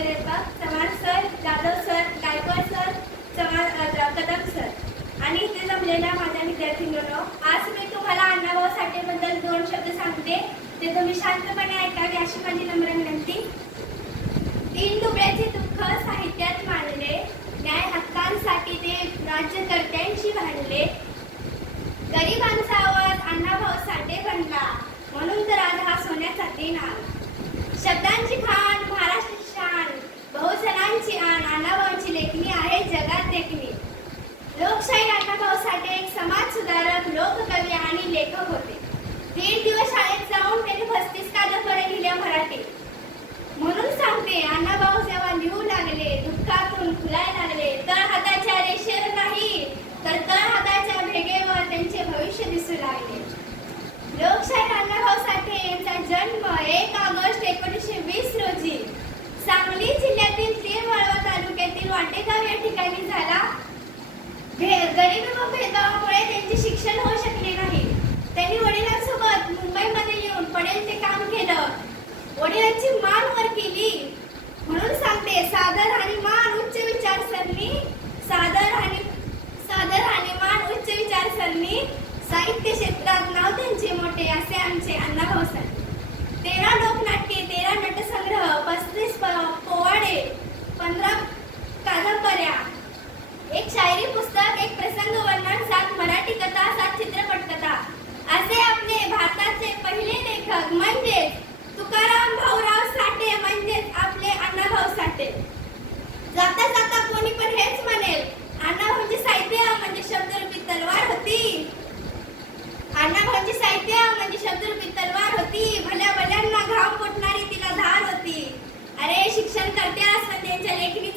मुख्याध्यापक Chavan sir, Jadhav sir, Gaikwad sir, Kadam sir आणि इथे जमलेल्या माझ्या विद्यार्थ्यांनो, आज मी तुम्हाला अण्णाभाऊ साठेबद्दल 2 शब्द सांगते. ते तुम्ही शांतपणे ऐकावे अशी माझी नम्र विनंती. दीनदुबळ्याचे दुःख साहित्यात मांडले, न्याय हक्कांसाठी ते राज्यकर्त्यांशी भांडले. गरिबांचा आवाज अण्णाभाऊ साठे बनला, म्हणून तर आज हा सोन्याचा दिन आला. शब्दांची खाण महाराष्ट्राची शान, बहुजनांची आण अण्णाभाऊंची लेखणी आहे जगात देखणी. लोकशाही अण्णाभाऊ साठे एक समाज सुधारक, लोककवी आणि लेखक होते. 1.5 दिवस शाळेत जाऊन त्यांनी 35 कादंबऱ्या लिहिल्या मराठी. म्हणून सांगते, अण्णाभाऊ जेव्हा लिहू लागले, दुःखातून फुलायला लागले, तळहाताच्या रेषेवर नाही तर तळहाताच्या भेगेवर त्यांचे भविष्य दिसू लागले. लोकशाहीर अण्णाभाऊ साठे यांचा जन्म 1 ऑगस्ट 1920 रोजी सांगली जिल्ह्यातील तीन वळवा तालुक्यातील वाटेगाव या ठिकाणी झाला. गरिबी व भेदभावामुळे त्यांचे शिक्षण होऊ शकले नाही. त्यांनी वडिलांसोबत मुंबईमध्ये येऊन पडेल ते काम केलं. वडिलांची मान वर केली. म्हणून सांगते, सादर आणि मान उच्च विचारसरणी, सादर आणि मान उच्च विचारसरणी, साहित्य क्षेत्रात नाव त्यांचे मोठे असे आमचे अण्णाभाऊ साठे. 13 लोकनाट्ये, 13 नटसंग्रह, 35 पोवाडे, 15 कादंबऱ्या, एक शायरी पुस्तक, एक प्रसंग वर्णन, 7 मराठी कथा, 7 चित्रपट कथा असे आपले भारताचे पहिले लेखक म्हणजे तुकाराम भाऊराव साठे, म्हणजेच आपले अण्णाभाऊ साठे. जाता जाता कोणी पण हेच म्हणेल, अण्णाभाऊंचे साहित्य म्हणजे शब्दरूपी तलवार होती. अण्णाभाऊंची साहित्य म्हणजे शब्दरूपी तलवार होती. भल्या भल्यांना घाम फुटणारी तिला धार होती. अरे शिक्षण करत्यास पण त्यांच्या लेखणी